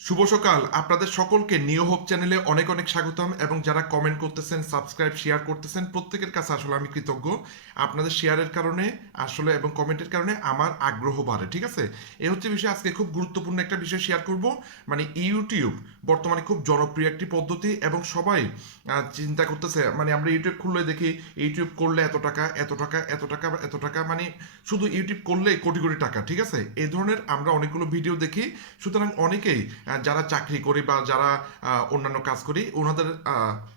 শুভ সকাল। আপনাদের সকলকে নিউ হোপ চ্যানেলে অনেক অনেক স্বাগতম এবং যারা কমেন্ট করতেছেন, সাবস্ক্রাইব, শেয়ার করতেছেন, প্রত্যেকের কাছে আসলে আমি কৃতজ্ঞ। আপনাদের শেয়ারের কারণে আসলে এবং কমেন্টের কারণে আমার আগ্রহ বাড়ে, ঠিক আছে? এ হচ্ছে বিষয়। আজকে খুব গুরুত্বপূর্ণ একটা বিষয় শেয়ার করব। মানে ইউটিউব বর্তমানে খুব জনপ্রিয় একটি পদ্ধতি এবং সবাই চিন্তা করতেছে। মানে আমরা ইউটিউব খুললে দেখি ইউটিউব করলে এত টাকা, এত টাকা, এত টাকা, এত টাকা, মানে শুধু ইউটিউব করলে কোটি কোটি টাকা, ঠিক আছে? এই ধরনের আমরা অনেকগুলো ভিডিও দেখি। সুতরাং অনেকেই যারা চাকরি করি বা যারা অন্যান্য কাজ করি, ওনাদের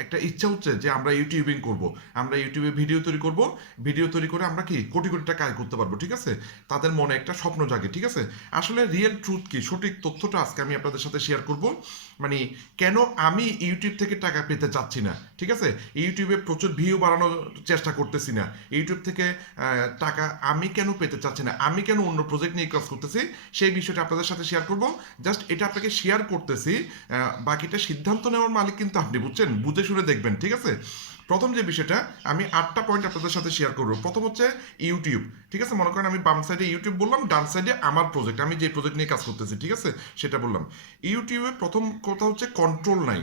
একটা ইচ্ছা হচ্ছে যে আমরা ইউটিউবিং করব, আমরা ইউটিউবে ভিডিও তৈরি করব, ভিডিও তৈরি করে আমরা কি কোটি কোটি টাকা আয় করতে পারবো, ঠিক আছে? তাদের মনে একটা স্বপ্ন জাগে, ঠিক আছে? আসলে রিয়েল ট্রুথ কি, সঠিক তথ্যটা আজকে আমি আপনাদের সাথে শেয়ার করব। মানে কেন আমি ইউটিউব থেকে টাকা পেতে চাচ্ছি না, ঠিক আছে? ইউটিউবে প্রচুর ভিউ বাড়ানোর চেষ্টা করতেছি না, ইউটিউব থেকে টাকা আমি কেন পেতে চাচ্ছি না, আমি কেন অন্য প্রজেক্ট নিয়ে কাজ করতেছি, সেই বিষয়টা আপনাদের সাথে শেয়ার করব। জাস্ট এটা আপনাকে শেয়ার করতেছি, বাকিটা সিদ্ধান্ত নেওয়ার মালিক কিন্তু আপনি, বুঝছেন? বুঝে শুনে দেখবেন, ঠিক আছে? প্রথম যে বিষয়টা, আমি 8টা পয়েন্ট আপনাদের সাথে শেয়ার করবো। প্রথম হচ্ছে ইউটিউব, ঠিক আছে? মনে করেন আমি বাম সাইডে ইউটিউব বললাম, ডান সাইডে আমার প্রজেক্ট, আমি যে প্রজেক্ট নিয়ে কাজ করতেছি, ঠিক আছে? সেটা বললাম। ইউটিউবে প্রথম কথা হচ্ছে কন্ট্রোল নাই।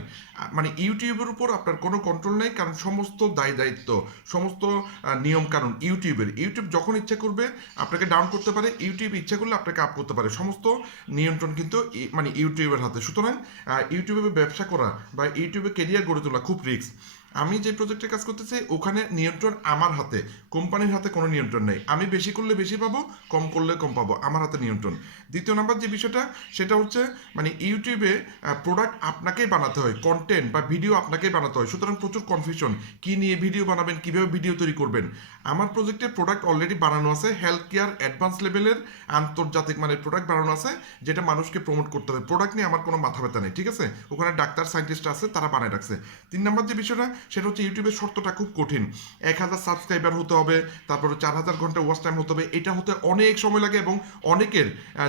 মানে ইউটিউবের উপর আপনার কোনো কন্ট্রোল নেই, কারণ সমস্ত দায় দায়িত্ব, সমস্ত নিয়ম কানুন ইউটিউবের। ইউটিউব যখন ইচ্ছা করবে আপনাকে ডাউন করতে পারে, ইউটিউব ইচ্ছা করলে আপনাকে আপ করতে পারে। সমস্ত নিয়ন্ত্রণ কিন্তু মানে ইউটিউবের হাতে। সুতরাং ইউটিউবে ব্যবসা করা বা ইউটিউবে কেরিয়ার গড়ে তোলা খুব রিস্ক। আমি যে প্রজেক্টে কাজ করতেছি ওখানে নিয়ন্ত্রণ আমার হাতে, কোম্পানির হাতে কোনো নিয়ন্ত্রণ নেই। আমি বেশি করলে বেশি পাবো, কম করলে কম পাবো, আমার হাতে নিয়ন্ত্রণ। দ্বিতীয় নাম্বার যে বিষয়টা, সেটা হচ্ছে মানে ইউটিউবে প্রোডাক্ট আপনাকেই বানাতে হয়, কন্টেন্ট বা ভিডিও আপনাকেই বানাতে হয়। সুতরাং প্রচুর কনফিউশন, কী নিয়ে ভিডিও বানাবেন, কীভাবে ভিডিও তৈরি করবেন। আমার প্রজেক্টে প্রোডাক্ট অলরেডি বানানো আছে, হেলথ কেয়ার অ্যাডভান্স লেভেলের আন্তর্জাতিক মানের প্রোডাক্ট বানানো আছে, যেটা মানুষকে প্রমোট করতে হবে। প্রোডাক্ট নিয়ে আমার কোনো মাথা ব্যথা নেই, ঠিক আছে? ওখানে ডাক্তার, সায়েন্টিস্ট আছে, তারা বানায় রাখছে। 3 নম্বর যে বিষয়টা, সেটা হচ্ছে ইউটিউবের শর্তটা খুব কঠিন। 1000 সাবস্ক্রাইবার হতে হবে, তারপরে 4000 ঘন্টা ওয়াচ টাইম হতে হবে। এটা হতে অনেক সময় লাগে এবং অনেকের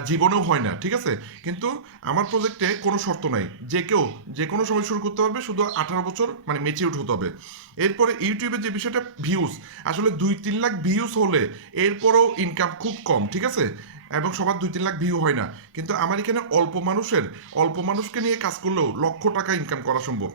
জীবনেও হয় না, ঠিক আছে? কিন্তু আমার প্রজেক্টে কোনো শর্ত নাই, যে কেউ যে কোনো সময় শুরু করতে পারবে, শুধু 18 বছর মানে মেচিউরড হতে হবে। এরপরে ইউটিউবে যে বিষয়টা, ভিউজ, আসলে 2-3 লাখ ভিউজ হলে এরপরও ইনকাম খুব কম, ঠিক আছে? এবং সবার 2-3 লাখ ভিউ হয় না। কিন্তু আমার এখানে অল্প মানুষকে নিয়ে কাজ করলেও লক্ষ টাকা ইনকাম করা সম্ভব।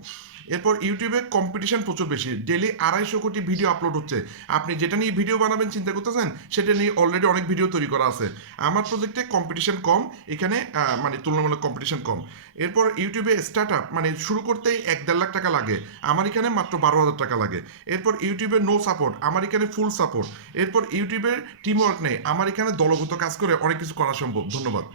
এরপর ইউটিউবে কম্পিটিশন প্রচুর বেশি, ডেলি 250 কোটি ভিডিও আপলোড হচ্ছে। আপনি যেটা নিয়ে ভিডিও বানাবেন চিন্তা করতেছেন, সেটা নিয়ে অলরেডি অনেক ভিডিও তৈরি করা আছে। আমার প্রজেক্টে কম্পিটিশন কম, এখানে মানে তুলনামূলক কম্পিটিশন কম। এরপর ইউটিউবে স্টার্ট আপ মানে শুরু করতেই 1-1.5 লাখ টাকা লাগে, আমার এখানে মাত্র 12,000 টাকা লাগে। এরপর ইউটিউবে নো সাপোর্ট, আমার এখানে ফুল সাপোর্ট। এরপর ইউটিউবের টিম ওয়ার্ক নেই, আমার এখানে দলগত কাজ করে অনেক কিছু করা সম্ভব। ধন্যবাদ।